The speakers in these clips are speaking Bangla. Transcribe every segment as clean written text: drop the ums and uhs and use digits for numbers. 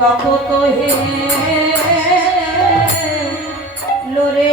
ভক্ত হে লোরে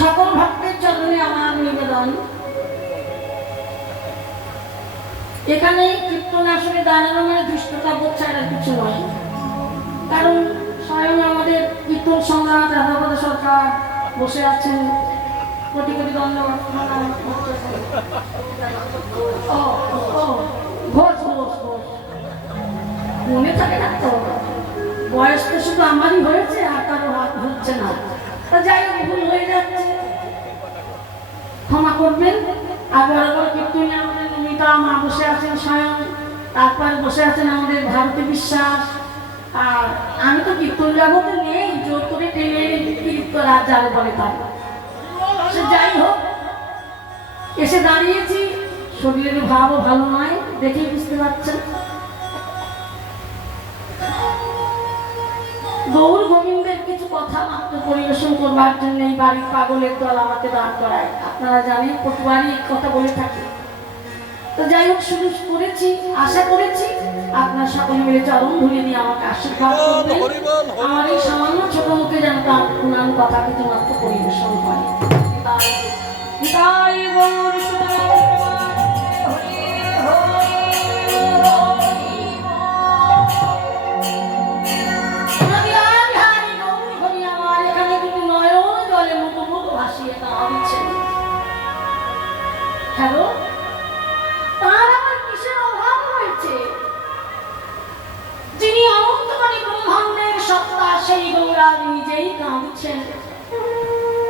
সকল ভক্তের চরণে আমার নিবেদন। এখানে কীর্তন আসলে দাঁড়ানো মানে দুষ্টতা বোধ ছাড়া কিছু নয়, কারণ স্বয়ং আমাদের কীর্তন সম্রাট রাধাপদ সরকার বসে আছেন। কোটি কোটি ধন্যবাদ। মনে থাকে না তো, বয়স তো শুধু আমারই হয়েছে আর কারো হাত হচ্ছে না। যাই হোক, ভুল হয়ে যাচ্ছে, ক্ষমা করবেন। আর বড় বড় কীর্তনে আমাদের নমিতা মা বসে আছেন স্বয়ং, তারপর বসে আছেন আমাদের ভারতী বিশ্বাস। আর আমি তো কীর্তন জগতে নেই, জোর করে টেনে কীর্তন আর যারে বলে তার। যাই হোক, এসে দাঁড়িয়েছি, শরীরের ভাবও ভালো নয়, দেখেই বুঝতে পারছেন। গৌর গোবিন্দের কিছু কথা মাত্র পরিবেশন করবার জন্য এই বাড়ির পাগলের দল আমাকে দাঁড় করায়। আপনারা জানেন, প্রতিবারই এই কথা বলে থাকি। তো যাই হোক, শুরু করেছি, আশা করেছি আপনার সকলে মিলে চরণ ধরে দিয়ে আমাকে আশীর্বাদ করবেন। আমার এই সামান্য ছোট মুখে যেন তার গুণান কথা কিছু মাত্র পরিবেশন হয়। তাই গৌর হ্যালো, তার আমার কিসের অভাব হয়েছে? যিনি অনন্তকারী ব্রহ্মাণ্ডের সত্তা, সেই গৌরাজ নিজেই কাঁদছেন।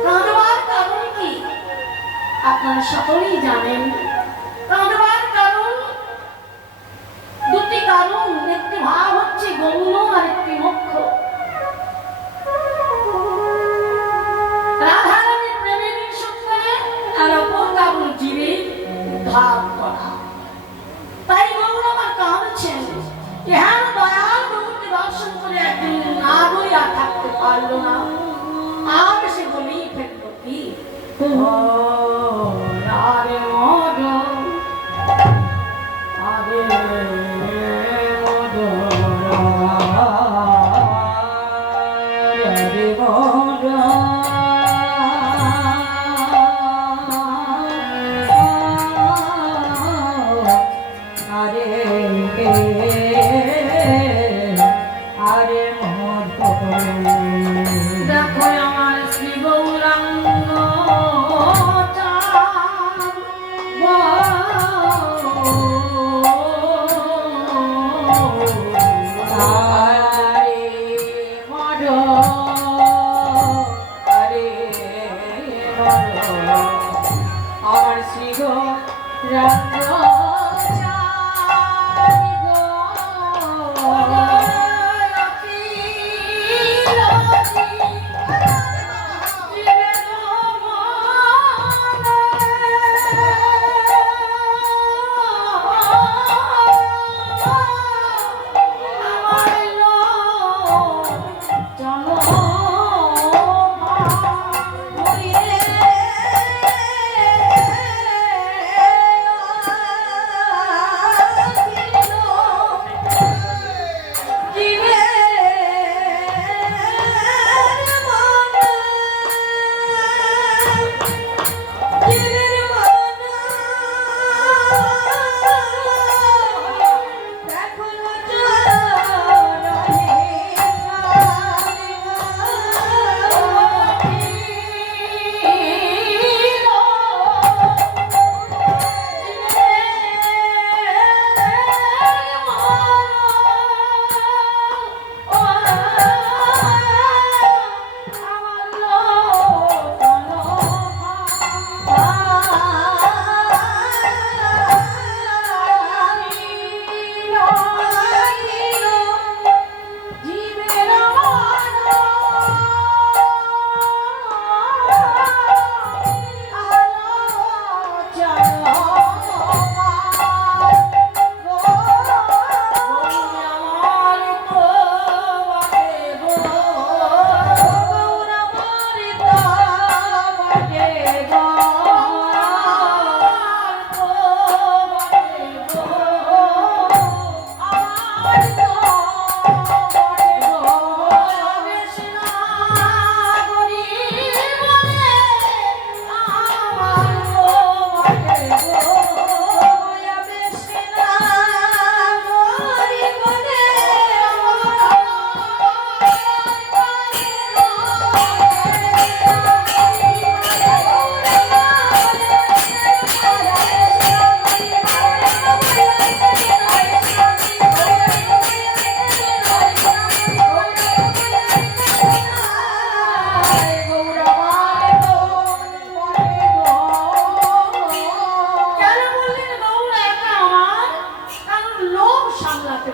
কাঁদবার কারণ কি আপনারা সকলেই জানেন। কাঁদবার কারণ দুটি কারণ, একটি ভাব হচ্ছে গৌণ আর একটি মোক্ষ। রাধারানীর প্রেমের সূত্রে আর অপর কারণ জীবে উদ্ধার করা। তাই গৌর আমার কাঁদছেন, ইহার দয়াল গৌরকে দর্শন করে একদিন না বই আর থাকতে পারলো না। আর সে বলেই ফেললো কি, আরে মদ, আরে মদ, আরে মদ, দেখো আমার শ্রী গৌরাঙ্গ আমার শ্রী গৌরাঙ্গ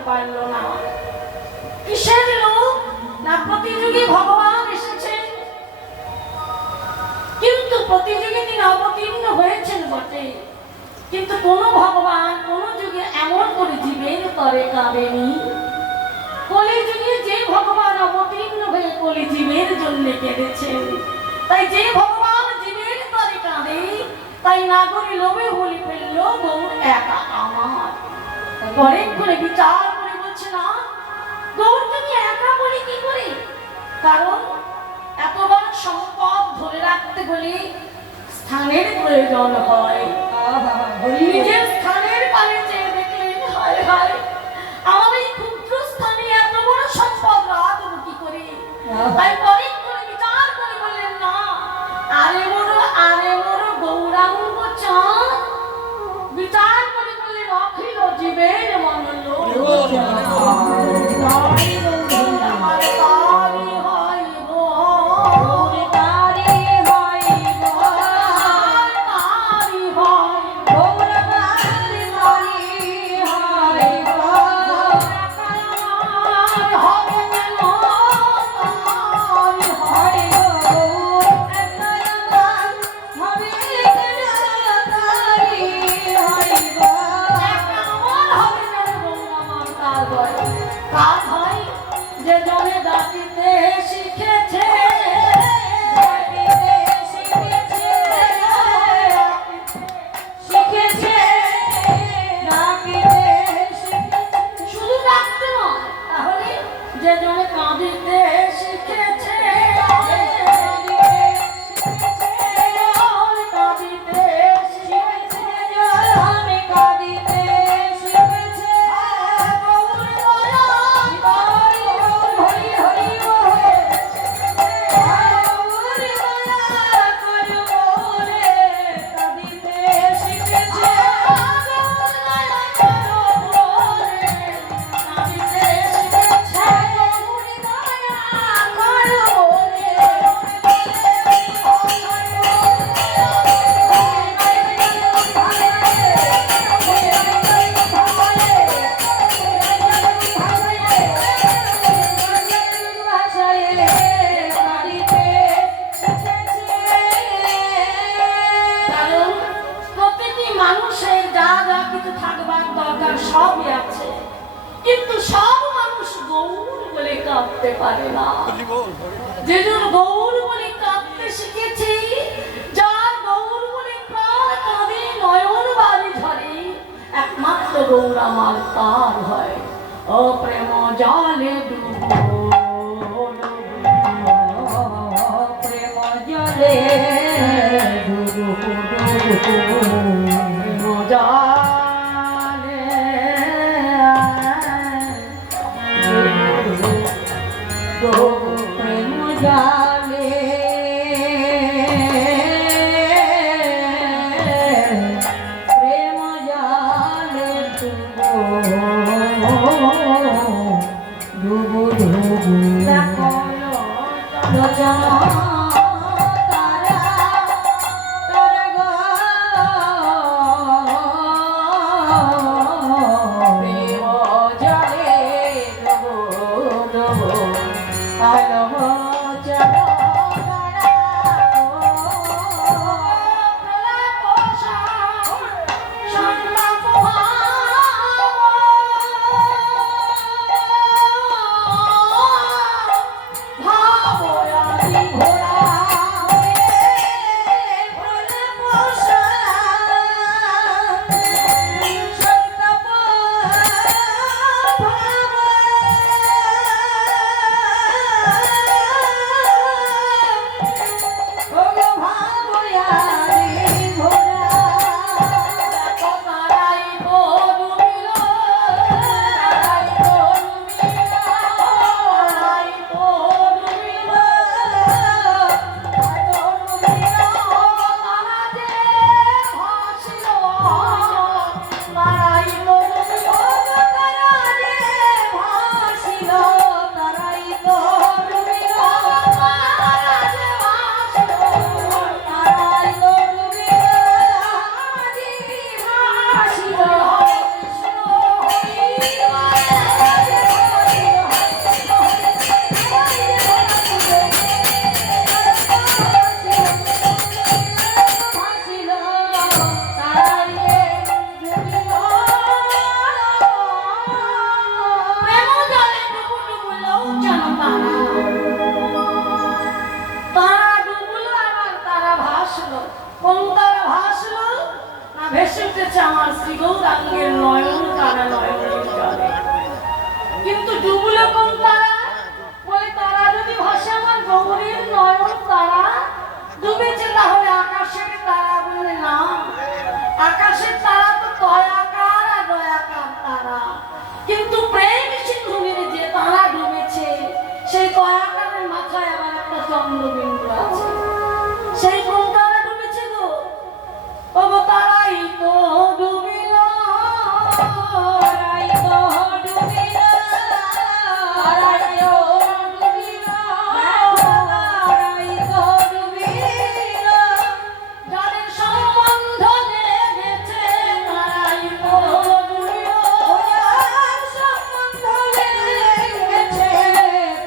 পারলো না। কিসের লোক? না প্রতিযোগী ভগবান এসেছেন, কিন্তু প্রতিযোগী তিনি অবতীর্ণ হয়েছেন বটে, কিন্তু কোন ভগবান কোন যুগে এমন করে জীবের তরে কাঁদেনি। কলিযুগে যে ভগবান অবতীর্ণ হয়ে কলি জীবের জন্য কেঁদেছেন, তাই যে ভগবান জীবের তরে কাঁদে, তাই নাগরী লোভে বলি ফেললো গৌর একা আমার। পরে করে বিচার করে বলছে না, গৌর তুমি একা বলি কি করে? কারণ এত বড় সম্পদ ধরে রাখতে হলে স্থানের প্রয়োজন হয়। নিজের স্থানের পানে চেয়ে দেখলেন, হায় হায় আমার এই ক্ষুদ্র স্থানে এত বড় সম্পদ রাখবো কি করে? তাই পরে করে বিচার করে বললেন না, আরে মোর গৌরাঙ্গ চাঁদ। বিচার করে বললেন অখিল জীবের মনল মানুষের যা যা কিছু থাকবার দরকার সবই আছে, কিন্তু সব মানুষ গৌর বলে কাঁদতে পারে না। যেজন গৌর বলে কাঁদতে শিখেছে, যার গৌর বলে প্রাণ কাঁদে নয়ন বাড়ি ঝরে, একমাত্র গৌর আমার তার হয়। ও প্রেম জলে ডুবো, প্রেম জলে ডুবো, প্রেম জলে ডুবো, প্রেম জলে প্রেম জলে ডুবো, ডুবো ডুবো রচনা তারা তারা গো, প্রেম জলে ডুবো, ডুবো আলো চলো ভেসে উঠেছে আমার শ্রী গৌরাঙ্গের নয়ন তারা নয়নের জলে। কিন্তু ডুবুলো কোন তারা? ওই তারা যদি ভাসে আমার গৌরীর নয়ন তারা, ডুবেছে তাহলে আকাশের তারা বলে না। আকাশের তারা তো দয়াকার আর দয়াকার তারা, কিন্তু প্রেম সিন্ধুনির যে তারা ডুবেছে, সেই দয়াকারের মাথায় আবার একটা চন্দ্রবিন্দু আছে। সেই কোন তারা ডুবেছে গো? ও তারাই তো ডুবিল, তারাই তো ডুবিল, তারাই তো ডুবিল, তারাই তো ডুবিল, যাদের সম্বন্ধ লেগেছে তারাই তো ডুবিল, যার সম্বন্ধ লেগেছে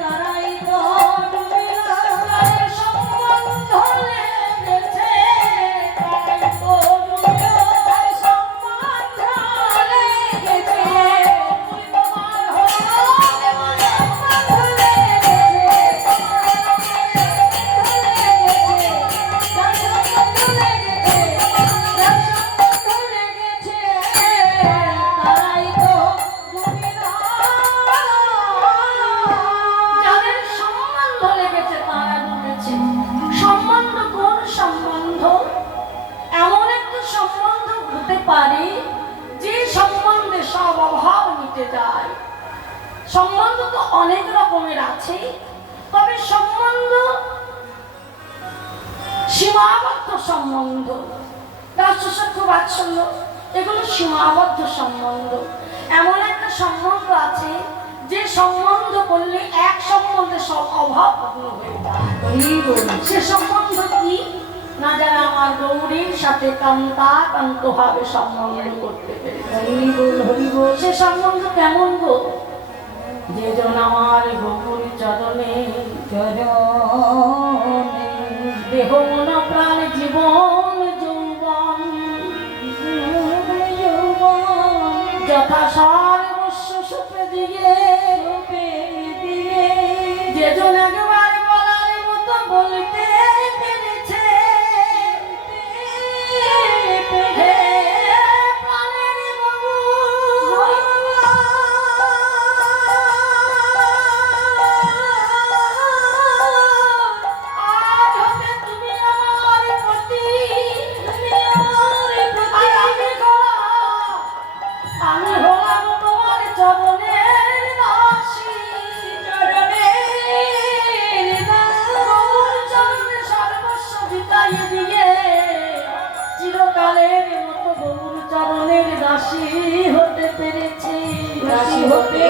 তারাই তো ডুবিল, যাদের সম্বন্ধ লেগেছে তারাই তো সম্বন্ধ তো অনেক রকমের আছে, তবে সম্বন্ধ সীমাবদ্ধ সম্বন্ধ, দাসসখ্য বাৎসল্য, এগুলো সীমাবদ্ধ সম্বন্ধ। এমন একটা সম্বন্ধ আছে যে সম্বন্ধ করলে এক সম্বন্ধে সব অভাব পূর্ণ হয়ে যায়। সে সম্বন্ধ কি না, যারা আমার গৌরীর সাথে কান্তাকান্ত ভাবে সম্বন্ধ করতে পেরেছে। সে সম্বন্ধ কেমন গো? যে জন আমার গৌরী চরণে চরণে দেহ মন প্রাণ জীবন যৌবন যথা সর্বস্ব সুপে দিয়ে যেজন একবার বলার মতো বলতে পেরেছে, হে প্রাণের বাবু, আজ হতে তুমি আমার প্রতি, আমি হলাম তোমার চরণের দাসী, চরণে সর্বস্ব বিতাইয়ে দিয়ে চিরকালের মতো গৌর চরণের দাসী হতে পেরেছি, দাসী হতে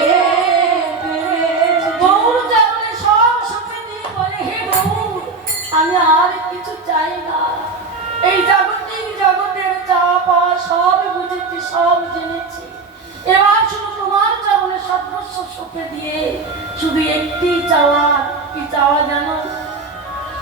গৌর চরণে সব সুখে দিয়ে বলে, হে গৌর আমি আর কিছু চাই না, এই জগতের চাওয়া পাওয়া সব বুঝেছি, সব জেনেছি, এবার শুধু তোমার চরণে সর্বস্ব সুখে দিয়ে শুধু একটি চাওয়া, কি চাওয়া জানো?